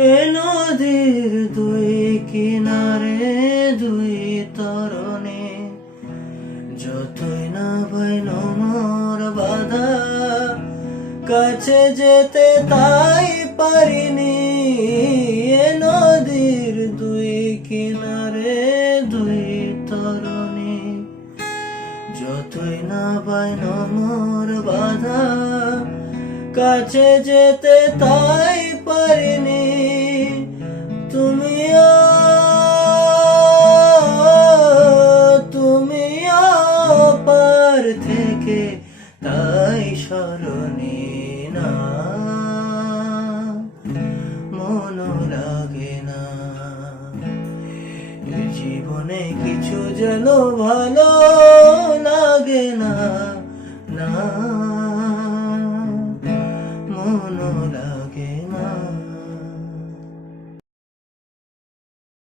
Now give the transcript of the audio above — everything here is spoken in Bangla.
এ নদীর দুই কিনারে দুই তরণে, যতই না ভাই মোর বাধা, কাছে যেতে তাই পারিনি। এ নদীর দুই কিনারে দুই তরণে, যতই না ভাই মোর বাধা, কাছে যেতে তাই পারিনি। তুমি পার থেকে তাই স্মরণে না, মন লাগে না। জীবনে কিছু যেন ভালো লাগে না, না।